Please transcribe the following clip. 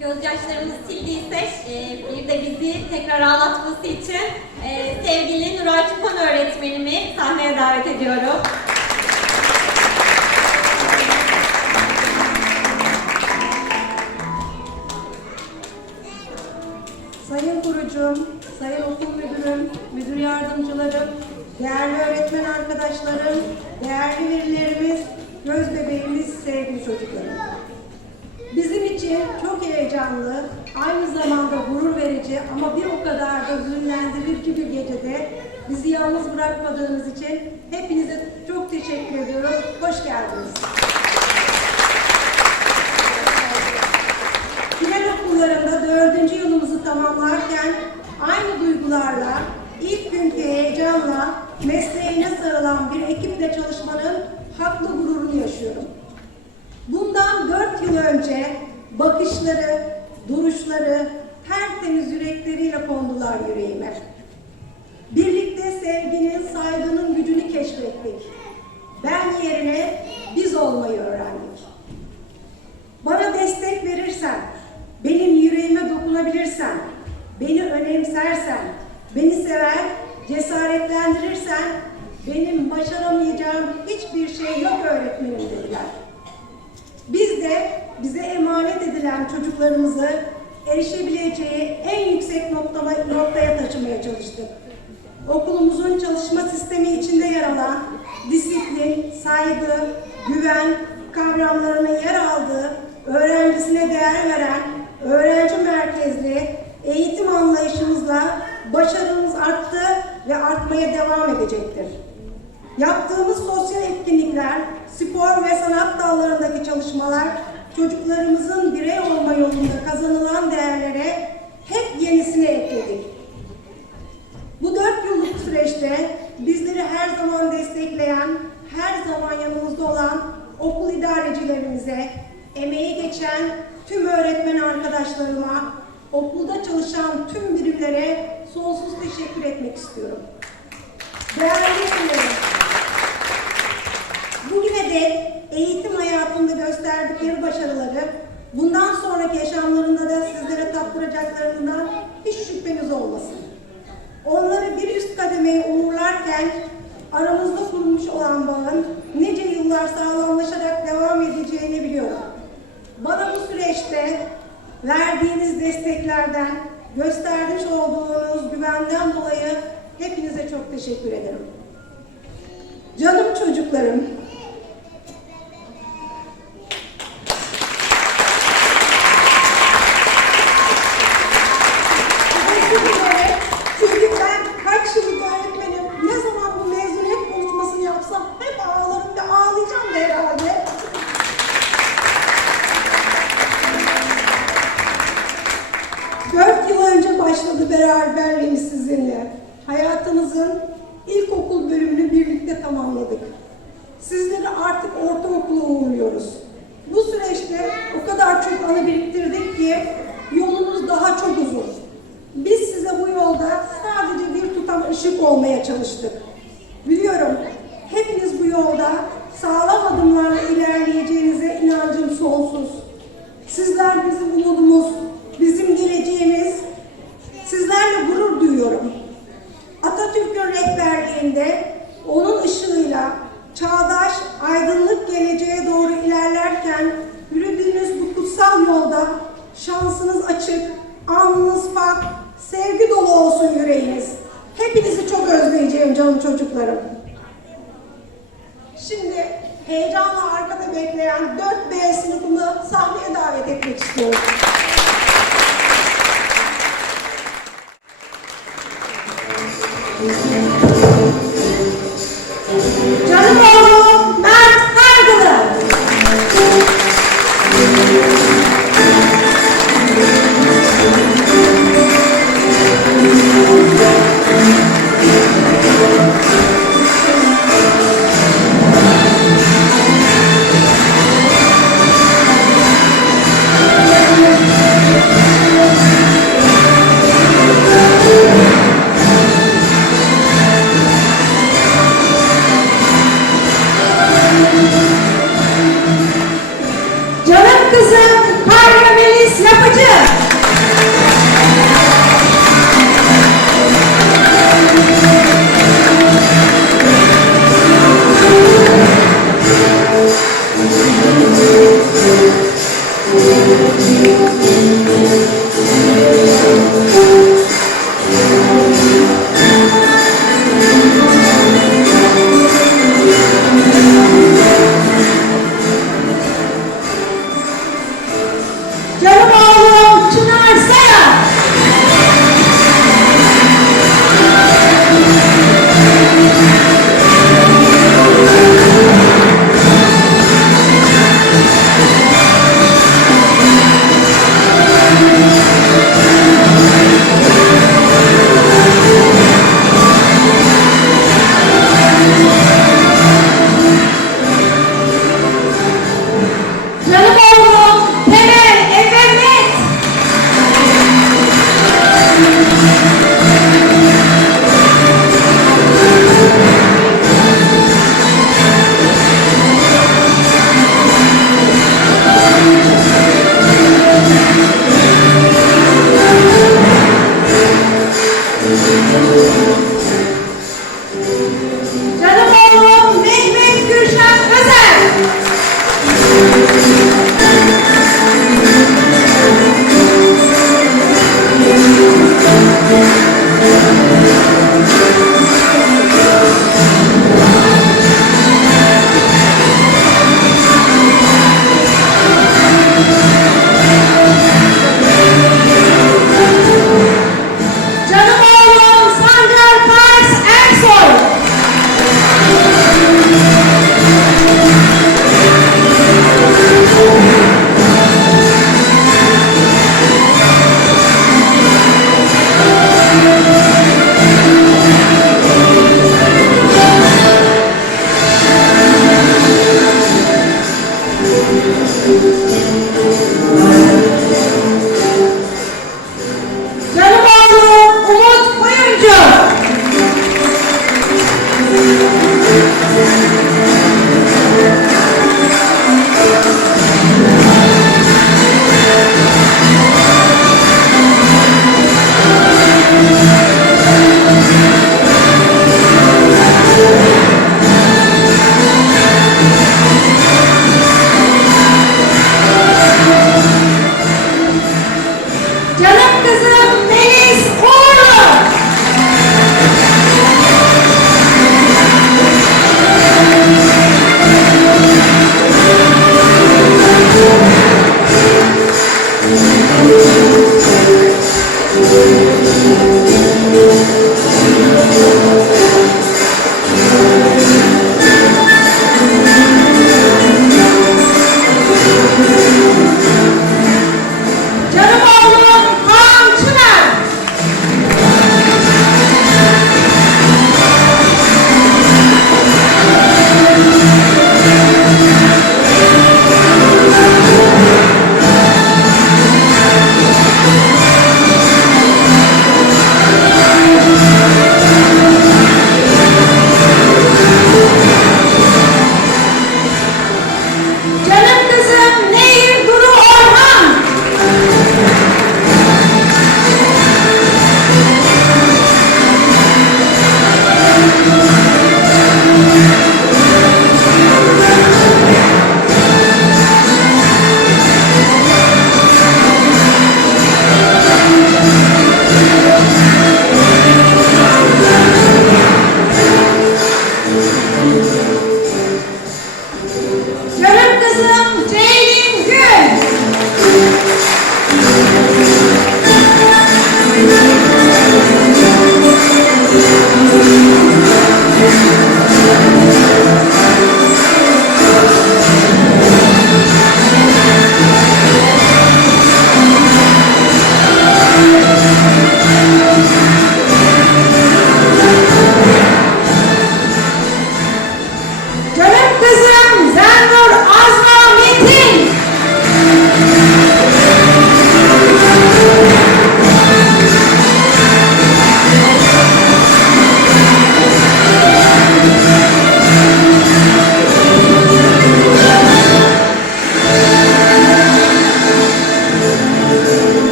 gözyaşlarımızı sildiysek e, bir de bizi tekrar ağlatması için e, sevgili Nuray Tufan öğretmenimi sahneye davet ediyorum. Sayın kurucum, sayın okul müdürüm, müdür yardımcılarım, değerli öğretmen arkadaşlarım, değerli velilerimiz, göz bebeğimiz, sevgili çocuklarım. Bizim için çok heyecanlı, aynı zamanda gurur verici ama bir o kadar da hüzünlendirici bir gecede bizi yalnız bırakmadığınız için hepinize çok teşekkür ediyoruz. Hoş geldiniz. Final okullarında dördüncü yılımızı tamamlarken aynı duygularla, ilk günkü heyecanla mesleğine sarılan bir ekiple çalışmanın haklı gururunu yaşıyorum. Bundan dört yıl önce bakışları, duruşları, tertemiz yürekleriyle kondular yüreğime. Birlikte sevginin, saygının gücünü keşfettik. Ben yerine biz olmayı öğrendik. Bana destek verirsen, benim yüreğime dokunabilirsen, beni önemsersen, beni sever, cesaretlendirirsen, benim başaramayacağım hiçbir şey yok öğretmenim dediler. Biz de bize emanet edilen çocuklarımızı erişebileceği en yüksek noktama, noktaya taşımaya çalıştık. Okulumuzun çalışma sistemi içinde yer alan disiplin, saygı, güven kavramlarına yer aldığı, öğrencisine değer veren, öğrenci merkezli eğitim anlayışımızla başarımız arttı ve artmaya devam edecektir. Yaptığımız sosyal etkinlikler, spor ve sanat dallarındaki çalışmalar çocuklarımızın birey olma yolunda kazanılan değerlere hep yenisini ekledik. Bu dört yıllık süreçte bizleri her zaman destekleyen, her zaman yanımızda olan okul idarecilerimize, emeği geçen tüm öğretmen arkadaşlarıma, okulda çalışan tüm birimlere sonsuz teşekkür etmek istiyorum. Değerli velilerim, bugüne dek eğitim hayatında gösterdikleri başarıları bundan sonraki yaşamlarında da sizlere tattıracaklarından hiç şüpheniz olmasın. Onları bir üst kademeye uğurlarken aramızda kurulmuş olan bağın nice yıllar sağlamlaşarak devam edeceğini biliyorum. Bana bu süreçte verdiğiniz desteklerden, göstermiş olduğunuz güvenden dolayı hepinize çok teşekkür ederim. Canım çocuklarım, olmaya çalıştık. Biliyorum hepiniz bu yolda sağlam adımlarla ilerleyeceğinize inancım sonsuz. Sizler bizim umudumuz, bizim geleceğimiz. Sizlerle gurur duyuyorum. Atatürk'ün rehberliğinde onun ışığıyla çağdaş, aydınlık geleceğe doğru ilerlerken yürüdüğünüz bu kutsal yolda şansınız açık, alnınız pak, özleyeceğim canım çocuklarım. Şimdi heyecanla arkada bekleyen 4B sınıfını sahneye davet etmek istiyorum. Canım Canım Canım